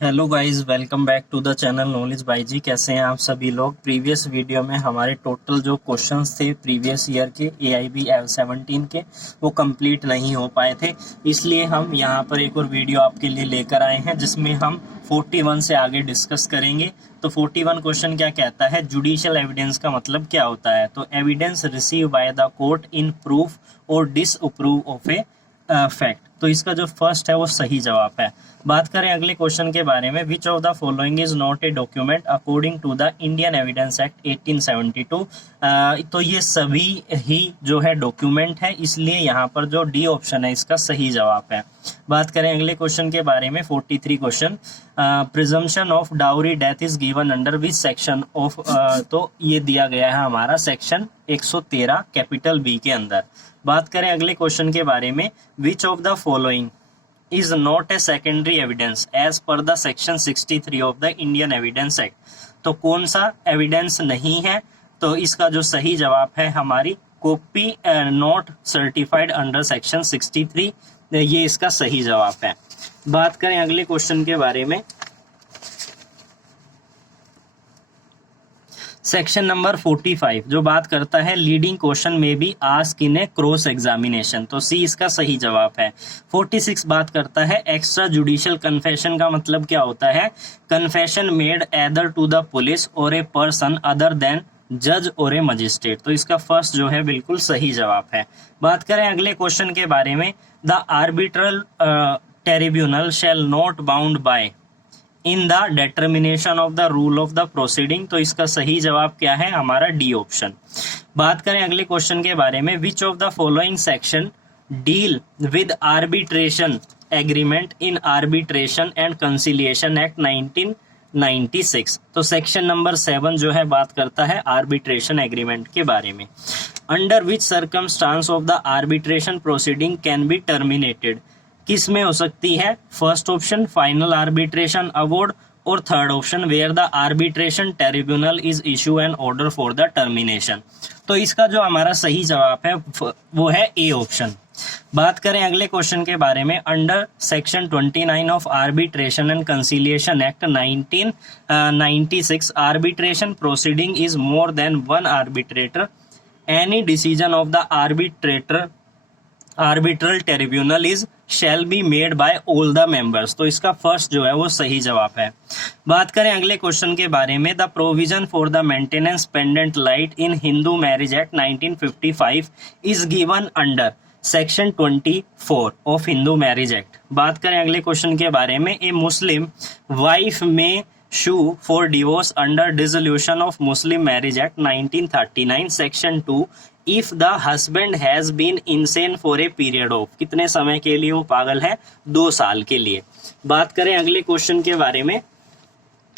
Hello guys, welcome back to the channel knowledge by G. कैसे हैं आप सभी लोग। प्रीवियस वीडियो में हमारे टोटल जो क्वेश्चंस थे प्रीवियस ईयर के AIB 17 के वो कंप्लीट नहीं हो पाए थे, इसलिए हम यहां पर एक और वीडियो आपके लिए लेकर आए हैं जिसमें हम 41 से आगे डिस्कस करेंगे। तो 41 क्वेश्चन क्या कहता है, जुडिशियल एविडेंस का मतलब क्या होता है। तो evidence receive by the court in proof और डिसअप्रूव ऑफ ए फैक्ट। तो इसका जो फर्स्ट है वो सही जवाब है। बात करें अगले क्वेश्चन के बारे में, which of the following is not a document according to the Indian Evidence Act 1872। तो ये सभी ही जो है डॉक्यूमेंट है, इसलिए यहाँ पर जो डी ऑप्शन है इसका सही जवाब है। बात करें अगले क्वेश्चन के बारे में, 43 question, presumption of dowry death is given under which section of. तो ये दिया गया है हमारा सेक्शन 113 कैपिटल बी के अंदर। बात करें अगले क्वेश्चन के बारे में, which of the following is not a secondary evidence as per the section 63 of the Indian Evidence Act. तो कौन सा एविडेंस नहीं है, तो इसका जो सही जवाब है हमारी copy not certified under section 63, ये इसका सही जवाब है। बात करें अगले क्वेश्चन के बारे में, सेक्शन नंबर 45 जो बात करता है लीडिंग क्वेश्चन में भी ask in A cross examination. तो सी इसका सही जवाब है। 46 बात करता है एक्स्ट्रा जुडिशियल कन्फेशन का मतलब क्या होता है, confession made either to the police और ए पर्सन अदर देन जज और ए मजिस्ट्रेट। तो इसका फर्स्ट जो है बिल्कुल सही जवाब है। बात करें अगले क्वेश्चन के बारे में, the arbitral tribunal shall not bound by in the determination of the rule of the proceeding. तो इसका सही जवाब क्या है, हमारा डी ऑप्शन। बात करें अगले क्वेश्चन के बारे में, which of the following section deal with arbitration agreement in arbitration and conciliation act 1996। तो सेक्शन नंबर 7 जो है बात करता है आर्बिट्रेशन एग्रीमेंट के बारे में। Under which circumstance of the arbitration proceeding can be terminated, किस में हो सकती है, first option final arbitration award और third option where the arbitration tribunal is issue an order for the termination. तो इसका जो हमारा सही जवाब है वो है ए ऑप्शन। बात करें अगले क्वेश्चन के बारे में, under section 29 of arbitration and conciliation act 1996 arbitration proceeding is more than one arbitrator, any decision of the arbitral tribunal is shall be made by all the members. तो इसका first जो है वो सही जवाब है। बात करें अगले क्वेश्चन के बारे में, the provision for the maintenance pendant light in Hindu marriage act 1955 is given under section 24 of Hindu marriage act. बात करें अगले क्वेश्चन के बारे में, ए मुस्लिम वाइफ में sue for divorce under dissolution of Muslim Marriage Act 1939 section 2 if the husband has been insane for a period of, कितने समय के लिए वो पागल है, 2 साल के लिए। बात करें अगले क्वेश्चन के बारे में,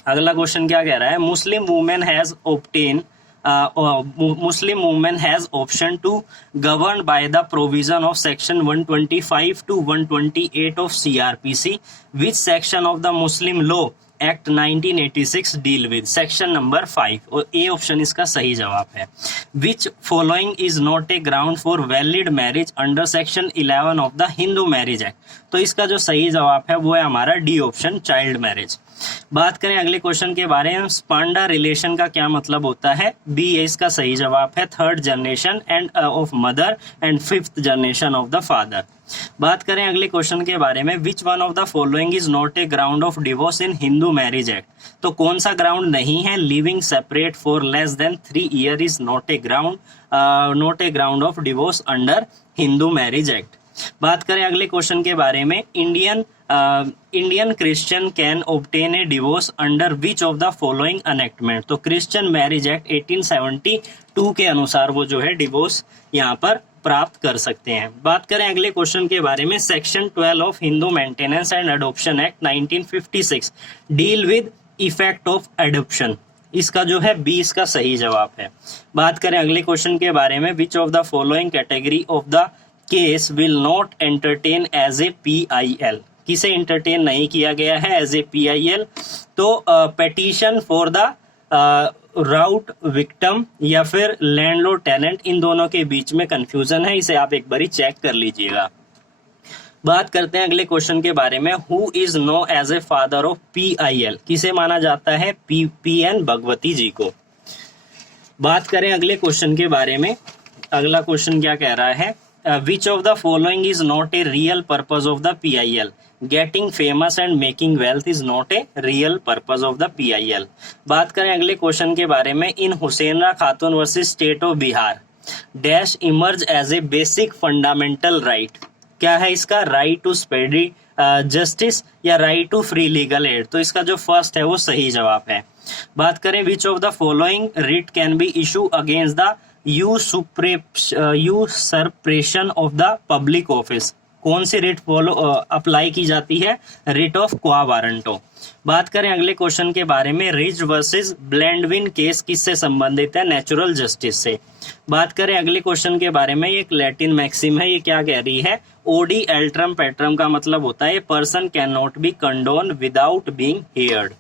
अगला क्वेश्चन क्या कह रहा है, Muslim women has obtain Muslim woman has option to governed by the provision of section 125 to 128 of CRPC, which section of the Muslim Law Act 1986 deal with, section number 5, और A option इसका सही जवाब है। Which following is not a ground for valid marriage under section 11 of the Hindu Marriage Act। तो इसका जो सही जवाब है वो है हमारा डी ऑप्शन, चाइल्ड मैरिज। बात करें अगले क्वेश्चन के बारे में, स्पांडा रिलेशन का क्या मतलब होता है, बी इसका सही जवाब है, third generation end of mother and fifth generation of the father. बात करें अगले क्वेश्चन के बारे में, which one of the following is not A ground of divorce in Hindu marriage act. तो कौन सा ग्राउंड नहीं है, living separate for less than 3 year is not A ground of divorce under Hindu marriage act. बात करें अगले क्वेश्चन के बारे में, Indian Christian can obtain a divorce under which of the following enactment. तो क्रिश्चियन मैरिज एक्ट 1872 के अनुसार वो जो है डिवोर्स यहाँ पर प्राप्त कर सकते हैं। बात करें अगले क्वेश्चन के बारे में, section 12 of Hindu maintenance and adoption act 1956 deal with effect of adoption. इसका जो है बी इसका सही जवाब है। बात करें अगले क्वेश्चन के बारे में, which of the following category of the case will not entertain as a PIL, किसे एंटरटेन नहीं किया गया है एज ए PIL। तो petition for the riot victim या फिर लैंडलॉर्ड टेनेंट, इन दोनों के बीच में कंफ्यूजन है, इसे आप एक बारी चेक कर लीजिएगा। बात करते हैं अगले क्वेश्चन के बारे में। Who is known as a father of PIL, किसे माना जाता है? PN भगवती जी को। बात करें अगले क्वेश्चन के बारे में। अगला क्वेश्चन क्या कह रहा है? विच of the following is not a real purpose of the PIL? Getting famous and making wealth is not a real purpose of the PIL। बात करें अगले क्वेश्चन के बारे में। In Hussainara Khatoon versus State of Bihar dash emerge as a basic fundamental right. क्या है इसका? Right to speedy justice या right to free legal aid. तो इसका जो फर्स्ट है वो सही जवाब है। बात करें which of the following writ can be issue against the usurpation of the public office. कौन सी रिट फॉलो अप्लाई की जाती है? Writ of quo warranto. बात करें अगले क्वेश्चन के बारे में। रिज वर्सेस ब्लैंडविन केस किससे संबंधित है? नेचुरल जस्टिस से। बात करें अगले क्वेश्चन के बारे में। एक लैटिन मैक्सिम है, ये क्या कह रही है? ओडी एल्ट्रम पेट्रम का मतलब होता है person can not be condone without being heard.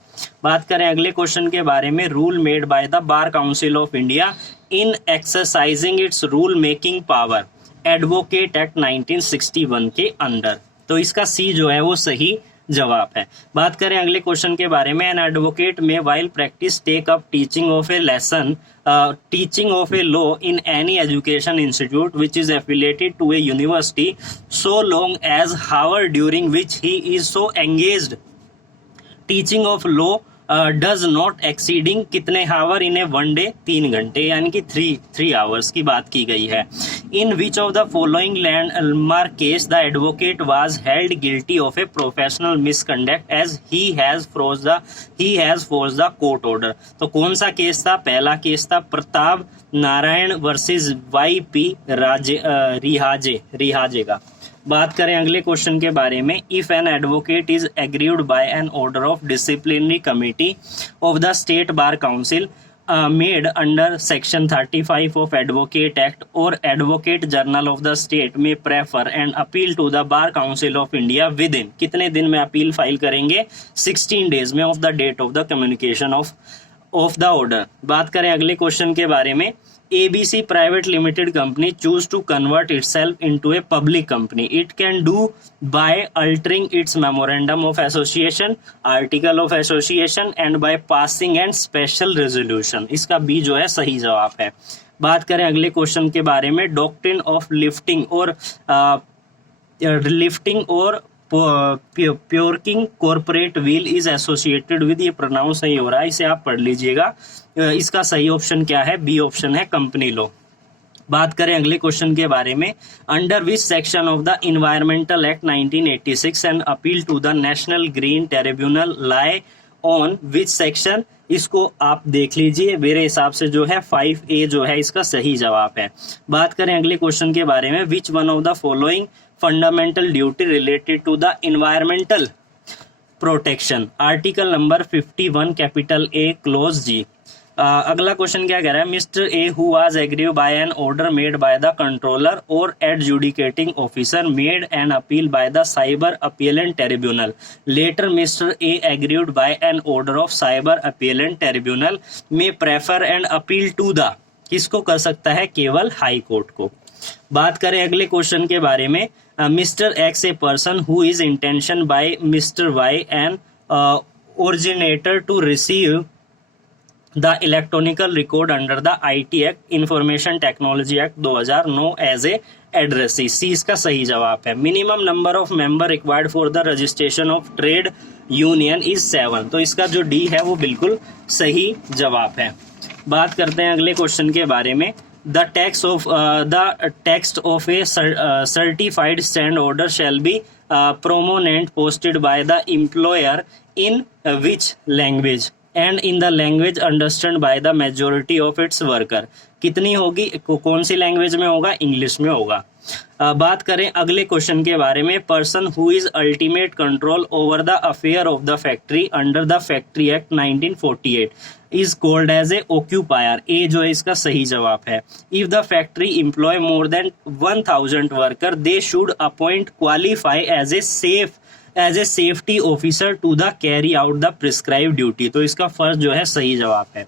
बात करें अगले क्वेश्चन के बारे में। Rule made by the bar council of India in exercising it's rule making power, advocate act 1961 के अंडर। तो इसका सी जो है वो सही जवाब है। बात करें अगले क्वेश्चन के बारे में। An advocate may while practice take up teaching of a lesson teaching of a law in any education institute which is affiliated to a university so long as hour during which he is so engaged teaching of law does not exceeding कितने हावर इन ए one day? 3 घंटे, यानी कि 3 hours की बात की गई है। In which of the following landmark case the advocate was held guilty of a professional misconduct as he has forced the court order. तो कौन सा केस था? पहला केस था प्रताप नारायण वर्सेस YP रिहाजे का। बात करें अगले क्वेश्चन के बारे में। If an advocate is aggrieved by an order of disciplinary committee of the state bar council made under section 35 of advocate act और advocate general of the state may prefer and appeal to the bar council of India within, कितने दिन में appeal file करेंगे? 16 days में of the date of the communication of the order. बात करें अगले question के बारे में। ABC private limited company choose to convert itself into a public company. It can do by altering its memorandum of association, article of association and by passing and special resolution. इसका B जो है सही जवाब है। बात करें अगले question के बारे में। डॉक्ट्रिन ऑफ लिफ्टिंग और piercing corporate veil is associated with, ये प्रोनाउंस नहीं हो रहा है, इसे आप पढ़ लीजिएगा। इसका सही ऑप्शन क्या है? बी ऑप्शन है कंपनी लॉ। बात करें अगले क्वेश्चन के बारे में। Under which section of the Environmental Act 1986 and appeal to the National Green Tribunal lie on which section? इसको आप देख लीजिए, मेरे हिसाब से जो है 5A जो है इसका सही जवाब है। बात करें अगले क्वेश्चन के बारे में। Which one of the following fundamental duty related to the environmental protection? Article number 51 capital A clause G। अगला क्वेश्चन क्या कह रहा है? Mister A who was aggrieve by an order made by the controller और adjudicating officer made an appeal by the cyber appellate tribunal. Later mister A aggrieved by an order of cyber appellate tribunal may prefer and appeal to the, किसको कर सकता है? केवल high court को। बात करें अगले क्वेश्चन के बारे में। Mister X a person who is intention by mister Y an originator to receive the electronical record under the IT act information technology act 2009 as a addressee. C इसका सही जवाब है। Minimum number of member required for the registration of trade union is 7। तो इसका जो D है वो बिल्कुल सही जवाब है। बात करते हैं अगले क्वेश्चन के बारे में। The text of a certified stand order shall be prominent posted by the employer in which language and in the language understood by the majority of its worker? कितनी होगी? कौन सी लैंग्वेज में होगा? इंग्लिश में होगा। बात करें अगले क्वेश्चन के बारे में। Person who is ultimate control over the affair of the factory under the factory act 1948 is called as a occupier. A जो है इसका सही जवाब है। If the factory employ more than 1000 worker they should appoint qualify as a safety officer to the carry out the prescribe duty. तो इसका first जो है सही जवाब है।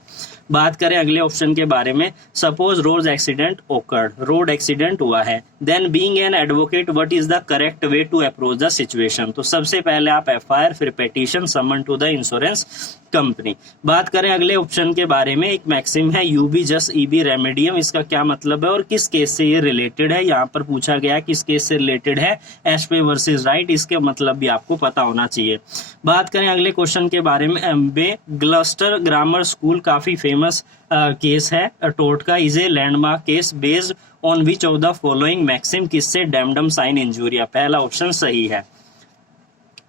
बात करें अगले ऑप्शन के बारे में, suppose road accident occurred, road accident हुआ है, then being an advocate what is the correct way to approach the situation. तो सबसे पहले आप एफआईआर, फिर petition, summon to the insurance company. बात करें अगले ऑप्शन के बारे में, एक मैक्सिम है यूबी जस्ट ईबी रेमेडियम, इसका क्या मतलब है और किस केस से ये रिलेटेड है। यहाँ पर पूछा गया किस केस से रिलेटेड है, एशपे वर्सेस राइट, इसके मतलब भी आपको पता होना चाहिए। बात करें अगले क्वेश्चन के बारे में, एम्बे ग्लस्टर ग्रामर स्कूल काफी फेमस केस है, टोटका is a landmark case based on which of the following maxim, किससे डैमडम साइन इंजूरिया, पहला ऑप्शन सही है।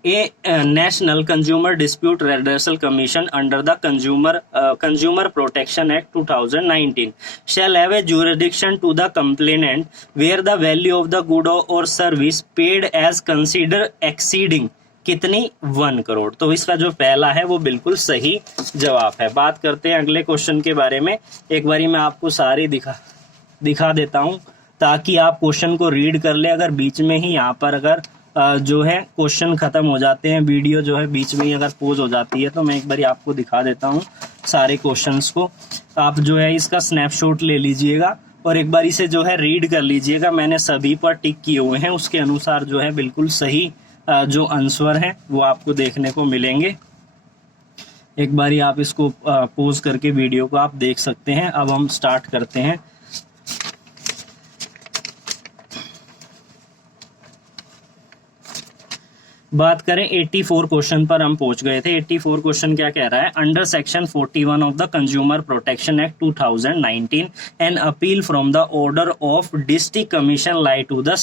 A National Consumer Dispute Redressal Commission under the Consumer Protection Act 2019 shall have a jurisdiction to the complainant where the value of the good or service paid as considered exceeding कितनी 1 करोड़। तो इसका जो पहला है वो बिल्कुल सही जवाब है। बात करते हैं अगले क्वेश्चन के बारे में, एक बारी मैं आपको सारी दिखा देता हूं ताकि आप क्वेश्चन को रीड कर ले। अगर बीच में ही यहाँ पर अगर जो है क्वेश्चन खत्म हो जाते हैं, वीडियो जो है बीच में ही अगर पोज हो जाती है, तो मैं एक बारी आपको दिखा देता हूँ सारे क्वेश्चंस को। आप जो है इसका स्नैपशॉट ले लीजिएगा और एक बारी से जो है रीड कर लीजिएगा। मैंने सभी पर टिक किए हुए हैं, उसके अनुसार जो है बिल्कुल सही जो आंसर है वो आपको देखने को मिलेंगे। एक बारी आप इसको पोज करके वीडियो को आप देख सकते हैं। अब हम स्टार्ट करते हैं। बात करें 84 क्वेश्चन पर हम पहुंच गए थे। 84 क्वेश्चन क्या कह रहा है, under section 41 of the Consumer Protection Act 2019 an appeal from the order of district commission lie to the